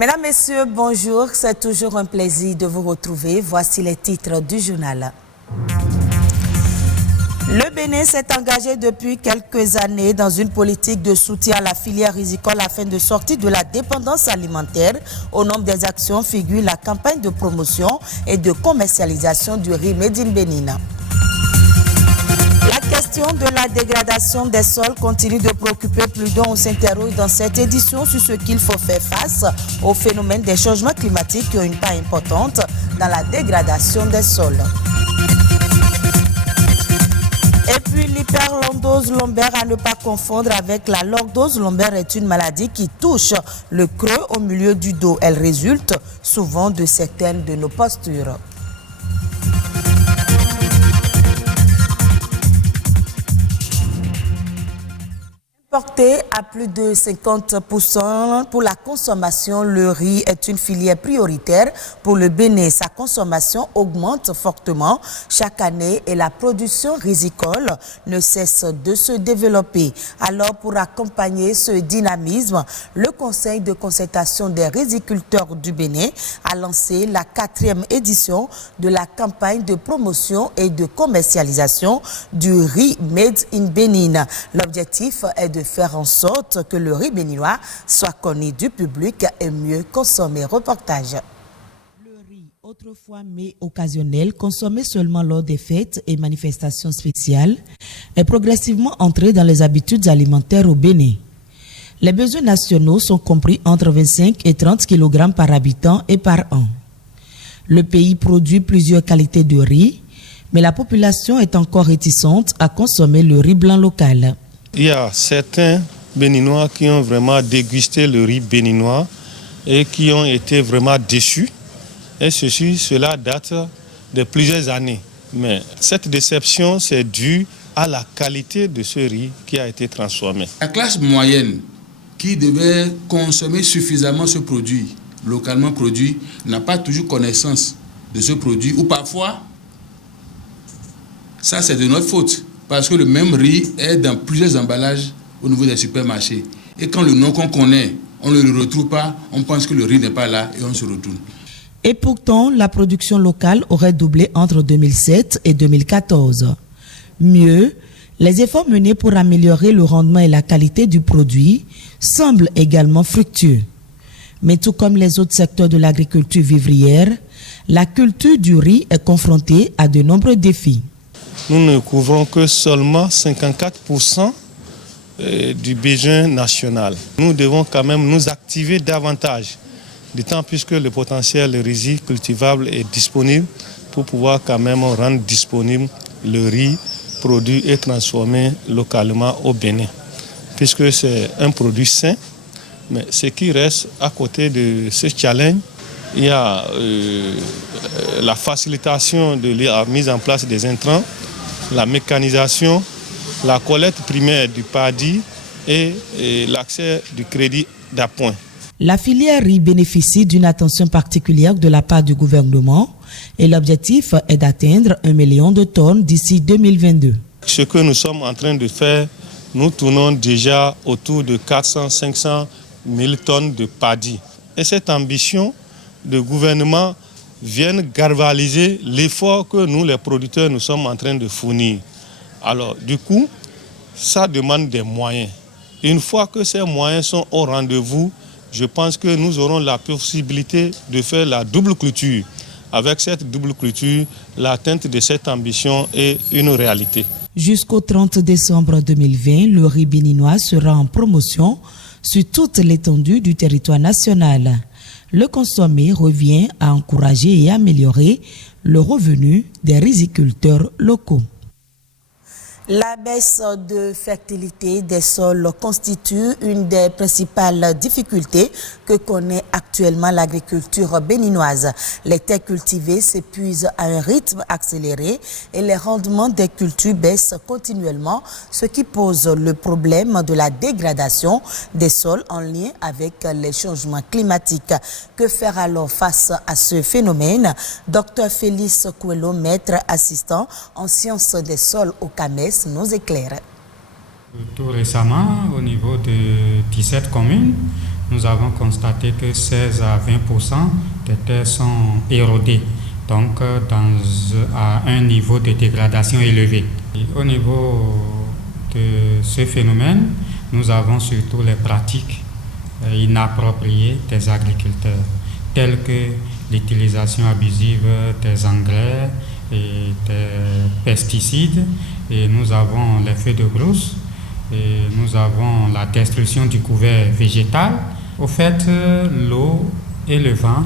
Mesdames, Messieurs, bonjour. C'est toujours un plaisir de vous retrouver. Voici les titres du journal. Le Bénin s'est engagé depuis quelques années dans une politique de soutien à la filière rizicole afin de sortir de la dépendance alimentaire. Au nombre des actions figure la campagne de promotion et de commercialisation du riz Made in Bénin. La question de la dégradation des sols continue de préoccuper plus d'un. On s'interroge dans cette édition sur ce qu'il faut faire face au phénomène des changements climatiques qui ont une part importante dans la dégradation des sols. Et puis l'hyperlordose lombaire à ne pas confondre avec la lordose lombaire est une maladie qui touche le creux au milieu du dos. Elle résulte souvent de certaines de nos postures. Porté à plus de 50% pour la consommation, le riz est une filière prioritaire pour le Bénin. Sa consommation augmente fortement chaque année et la production rizicole ne cesse de se développer. Alors, pour accompagner ce dynamisme, le Conseil de concertation des riziculteurs du Bénin a lancé la 4e édition de la campagne de promotion et de commercialisation du riz Made in Bénin. L'objectif est de faire en sorte que le riz béninois soit connu du public et mieux consommé. Reportage. Le riz, autrefois mais occasionnel, consommé seulement lors des fêtes et manifestations spéciales, est progressivement entré dans les habitudes alimentaires au Bénin. Les besoins nationaux sont compris entre 25 et 30 kg par habitant et par an. Le pays produit plusieurs qualités de riz, mais la population est encore réticente à consommer le riz blanc local. Il y a certains Béninois qui ont vraiment dégusté le riz béninois et qui ont été vraiment déçus. Et cela date de plusieurs années. Mais cette déception, c'est dû à la qualité de ce riz qui a été transformé. La classe moyenne qui devait consommer suffisamment ce produit, localement produit, n'a pas toujours connaissance de ce produit. Ou parfois, ça c'est de notre faute. Parce que le même riz est dans plusieurs emballages au niveau des supermarchés. Et quand le nom qu'on connaît, on ne le retrouve pas, on pense que le riz n'est pas là et on se retourne. Et pourtant, la production locale aurait doublé entre 2007 et 2014. Mieux, les efforts menés pour améliorer le rendement et la qualité du produit semblent également fructueux. Mais tout comme les autres secteurs de l'agriculture vivrière, la culture du riz est confrontée à de nombreux défis. Nous ne couvrons que seulement 54% du besoin national. Nous devons quand même nous activer davantage, d'autant plus que le potentiel riz cultivable est disponible pour pouvoir quand même rendre disponible le riz produit et transformé localement au Bénin. Puisque c'est un produit sain, mais ce qui reste à côté de ce challenge, il y a la facilitation de la mise en place des intrants, la mécanisation, la collecte primaire du paddy et l'accès du crédit d'appoint. La filière riz bénéficie d'une attention particulière de la part du gouvernement et l'objectif est d'atteindre 1 million de tonnes d'ici 2022. Ce que nous sommes en train de faire, nous tournons déjà autour de 400-500 000 tonnes de paddy. Et cette ambition de gouvernement viennent galvaniser l'effort que nous, les producteurs, nous sommes en train de fournir. Alors, du coup, ça demande des moyens. Une fois que ces moyens sont au rendez-vous, je pense que nous aurons la possibilité de faire la double clôture. Avec cette double clôture, l'atteinte de cette ambition est une réalité. Jusqu'au 30 décembre 2020, le riz béninois sera en promotion sur toute l'étendue du territoire national. Le consommer revient à encourager et améliorer le revenu des riziculteurs locaux. La baisse de fertilité des sols constitue une des principales difficultés que connaît actuellement l'agriculture béninoise. Les terres cultivées s'épuisent à un rythme accéléré et les rendements des cultures baissent continuellement, ce qui pose le problème de la dégradation des sols en lien avec les changements climatiques. Que faire alors face à ce phénomène? Dr Félix Coelho, maître assistant en sciences des sols au CAMES, nous éclaire. Tout récemment, au niveau de 17 communes, nous avons constaté que 16 à 20% des terres sont érodées, donc à un niveau de dégradation élevé. Et au niveau de ce phénomène, nous avons surtout les pratiques inappropriées des agriculteurs, telles que l'utilisation abusive des engrais et des pesticides, et nous avons les feux de brousse, et nous avons la destruction du couvert végétal. Au fait, l'eau et le vent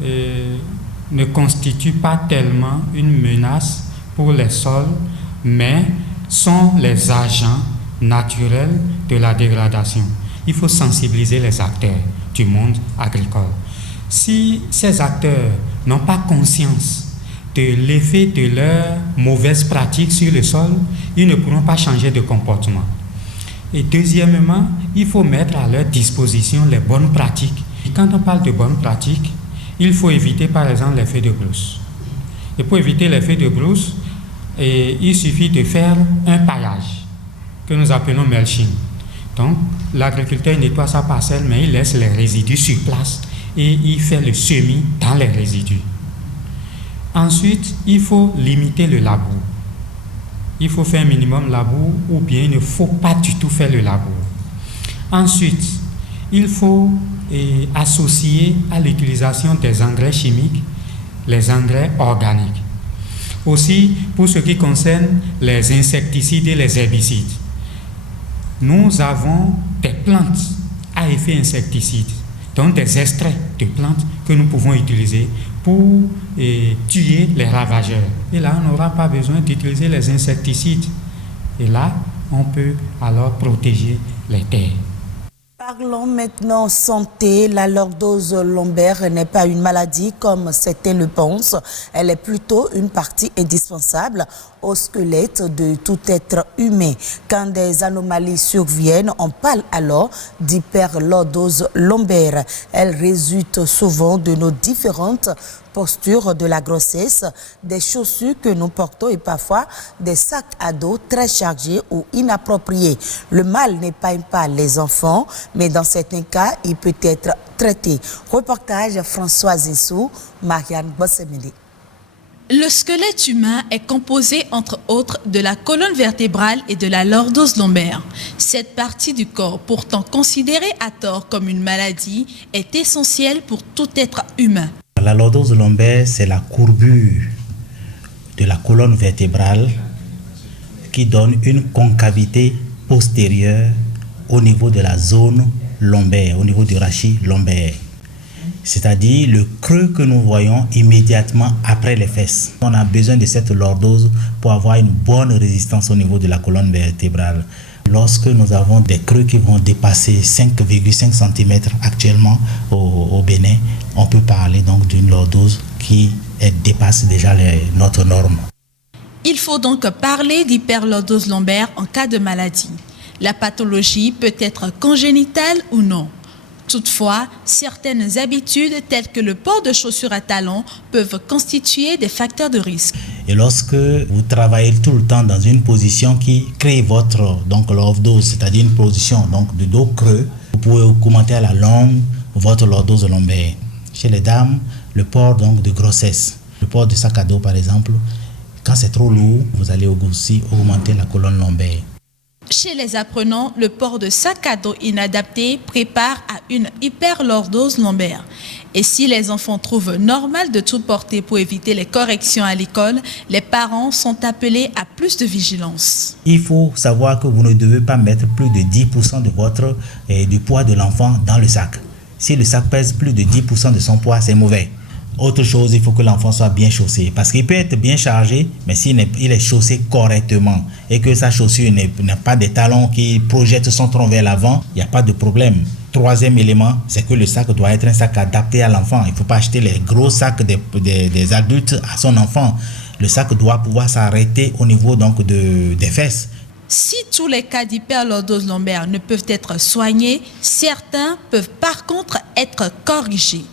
ne constituent pas tellement une menace pour les sols, mais sont les agents naturels de la dégradation. Il faut sensibiliser les acteurs du monde agricole. Si ces acteurs n'ont pas conscience de l'effet de leurs mauvaises pratiques sur le sol, ils ne pourront pas changer de comportement. Et deuxièmement, il faut mettre à leur disposition les bonnes pratiques. Et quand on parle de bonnes pratiques, il faut éviter par exemple les feux de brousse. Et pour éviter les feux de brousse, il suffit de faire un paillage que nous appelons mulching. Donc, l'agriculteur nettoie sa parcelle, mais il laisse les résidus sur place et il fait le semis dans les résidus. Ensuite, il faut limiter le labour. Il faut faire un minimum labour ou bien il ne faut pas du tout faire le labour. Ensuite, il faut associer à l'utilisation des engrais chimiques les engrais organiques. Aussi, pour ce qui concerne les insecticides et les herbicides, nous avons des plantes à effet insecticide, donc des extraits de plantes que nous pouvons utiliser pour tuer les ravageurs. Et là, on n'aura pas besoin d'utiliser les insecticides. Et là, on peut alors protéger les terres. Parlons maintenant santé. La lordose lombaire n'est pas une maladie comme certains le pensent. Elle est plutôt une partie indispensable au squelette de tout être humain. Quand des anomalies surviennent, on parle alors d'hyperlordose lombaire. Elle résulte souvent de nos différentes postures de la grossesse, des chaussures que nous portons et parfois des sacs à dos très chargés ou inappropriés. Le mal n'épargne pas les enfants, mais dans certains cas, il peut être traité. Reportage Françoise Issou, Marianne Bossemeli. Le squelette humain est composé entre autres de la colonne vertébrale et de la lordose lombaire. Cette partie du corps, pourtant considérée à tort comme une maladie, est essentielle pour tout être humain. La lordose lombaire, c'est la courbure de la colonne vertébrale qui donne une concavité postérieure au niveau de la zone lombaire, au niveau du rachis lombaire. C'est-à-dire le creux que nous voyons immédiatement après les fesses. On a besoin de cette lordose pour avoir une bonne résistance au niveau de la colonne vertébrale. Lorsque nous avons des creux qui vont dépasser 5,5 cm actuellement au Bénin, on peut parler donc d'une lordose qui dépasse déjà notre norme. Il faut donc parler d'hyperlordose lombaire en cas de maladie. La pathologie peut être congénitale ou non. Toutefois, certaines habitudes telles que le port de chaussures à talons peuvent constituer des facteurs de risque. Et lorsque vous travaillez tout le temps dans une position qui crée votre lordose, c'est-à-dire une position de dos creux, vous pouvez augmenter à la longue votre lordose lombaire. Chez les dames, le port de grossesse, le port de sac à dos par exemple, quand c'est trop lourd, vous allez aussi augmenter la colonne lombaire. Chez les apprenants, le port de sac à dos inadapté prépare à une hyperlordose lombaire. Et si les enfants trouvent normal de tout porter pour éviter les corrections à l'école, les parents sont appelés à plus de vigilance. Il faut savoir que vous ne devez pas mettre plus de 10% du poids de l'enfant dans le sac. Si le sac pèse plus de 10% de son poids, c'est mauvais. Autre chose, il faut que l'enfant soit bien chaussé. Parce qu'il peut être bien chargé, mais s'il est chaussé correctement et que sa chaussure n'a pas des talons qui projettent son tronc vers l'avant, il n'y a pas de problème. Troisième élément, c'est que le sac doit être un sac adapté à l'enfant. Il ne faut pas acheter les gros sacs des adultes à son enfant. Le sac doit pouvoir s'arrêter au niveau des fesses. Si tous les cas d'hyperlordose lombaire ne peuvent être soignés, certains peuvent par contre être corrigés.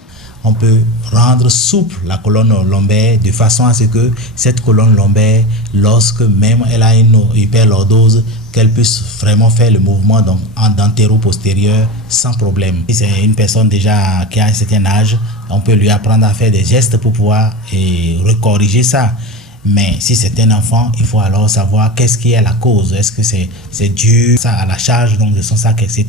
on peut rendre souple la colonne lombaire de façon à ce que cette colonne lombaire, lorsque même elle a une hyperlordose, qu'elle puisse vraiment faire le mouvement d'antéro-postérieur sans problème. Si c'est une personne déjà qui a un certain âge, on peut lui apprendre à faire des gestes pour pouvoir recorriger ça. Mais si c'est un enfant, il faut alors savoir qu'est-ce qui est la cause. Est-ce que c'est dû à la charge donc de son sac, etc.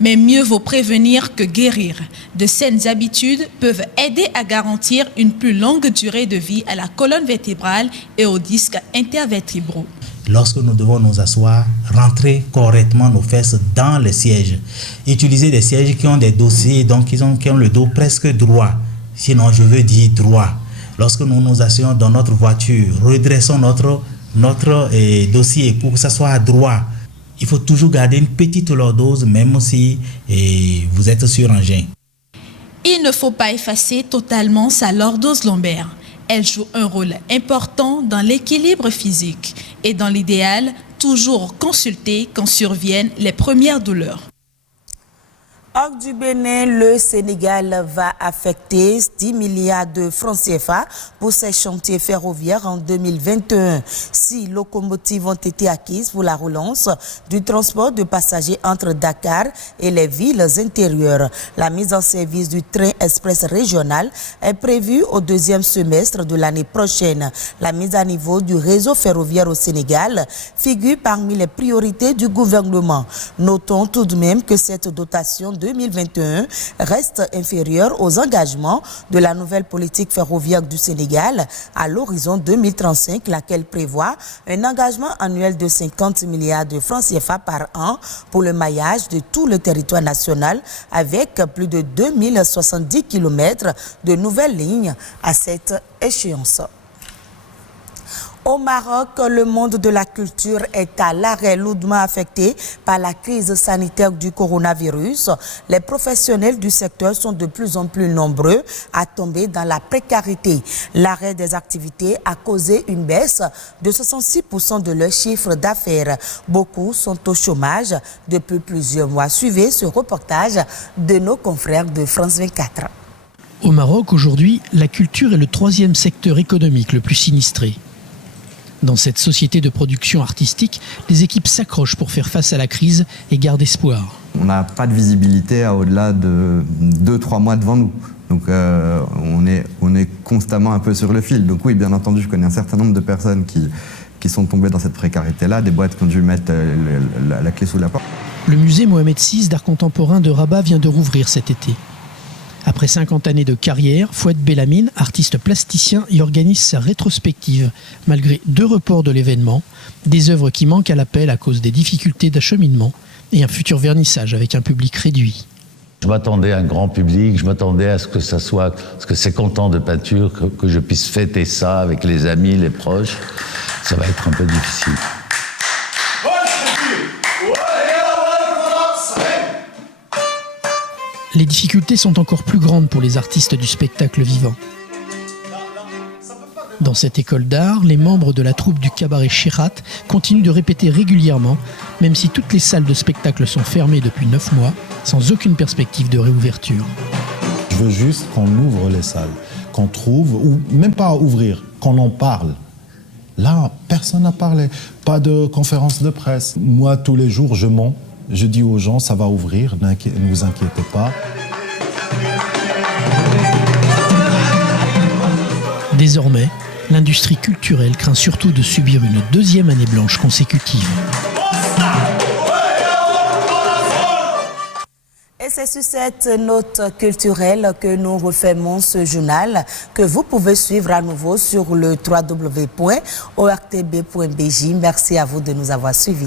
Mais mieux vaut prévenir que guérir. De saines habitudes peuvent aider à garantir une plus longue durée de vie à la colonne vertébrale et aux disques intervertébraux. Lorsque nous devons nous asseoir, rentrer correctement nos fesses dans les sièges. Utiliser des sièges qui ont des dossiers, donc qui ont le dos presque droit. Sinon, je veux dire droit. Lorsque nous nous asseyons dans notre voiture, redressons notre dossier pour que ça soit droit. Il faut toujours garder une petite lordose, même si vous êtes sur engin. Il ne faut pas effacer totalement sa lordose lombaire. Elle joue un rôle important dans l'équilibre physique et dans l'idéal, toujours consulter quand surviennent les premières douleurs. Hors du Bénin, le Sénégal va affecter 10 milliards de francs CFA pour ses chantiers ferroviaires en 2021. 6 locomotives ont été acquises pour la relance du transport de passagers entre Dakar et les villes intérieures. La mise en service du train express régional est prévue au 2e semestre de l'année prochaine. La mise à niveau du réseau ferroviaire au Sénégal figure parmi les priorités du gouvernement. Notons tout de même que cette dotation 2021 reste inférieure aux engagements de la nouvelle politique ferroviaire du Sénégal à l'horizon 2035, laquelle prévoit un engagement annuel de 50 milliards de francs CFA par an pour le maillage de tout le territoire national avec plus de 2070 km de nouvelles lignes à cette échéance. Au Maroc, le monde de la culture est à l'arrêt, lourdement affecté par la crise sanitaire du coronavirus. Les professionnels du secteur sont de plus en plus nombreux à tomber dans la précarité. L'arrêt des activités a causé une baisse de 66% de leur chiffre d'affaires. Beaucoup sont au chômage depuis plusieurs mois. Suivez ce reportage de nos confrères de France 24. Au Maroc, aujourd'hui, la culture est le 3e secteur économique le plus sinistré. Dans cette société de production artistique, les équipes s'accrochent pour faire face à la crise et gardent espoir. On n'a pas de visibilité à au-delà de 2-3 mois devant nous. Donc on est constamment un peu sur le fil. Donc oui, bien entendu, je connais un certain nombre de personnes qui sont tombées dans cette précarité-là, des boîtes qui ont dû mettre la clé sous la porte. Le musée Mohamed VI d'art contemporain de Rabat vient de rouvrir cet été. Après 50 années de carrière, Fouad Bellamine, artiste plasticien, y organise sa rétrospective. Malgré 2 reports de l'événement, des œuvres qui manquent à l'appel à cause des difficultés d'acheminement et un futur vernissage avec un public réduit. Je m'attendais à un grand public, je m'attendais à ce que ça soit, parce que c'est content de peinture, que je puisse fêter ça avec les amis, les proches. Ça va être un peu difficile. Les difficultés sont encore plus grandes pour les artistes du spectacle vivant. Dans cette école d'art, les membres de la troupe du cabaret Chirat continuent de répéter régulièrement, même si toutes les salles de spectacle sont fermées depuis 9 mois, sans aucune perspective de réouverture. Je veux juste qu'on ouvre les salles, qu'on trouve, ou même pas ouvrir, qu'on en parle. Là, personne n'a parlé, pas de conférence de presse. Moi, tous les jours, je mens. Je dis aux gens, ça va ouvrir, ne vous inquiétez pas. Désormais, l'industrie culturelle craint surtout de subir une 2e année blanche consécutive. Et c'est sur cette note culturelle que nous refermons ce journal que vous pouvez suivre à nouveau sur le www.ortb.bj. Merci à vous de nous avoir suivis.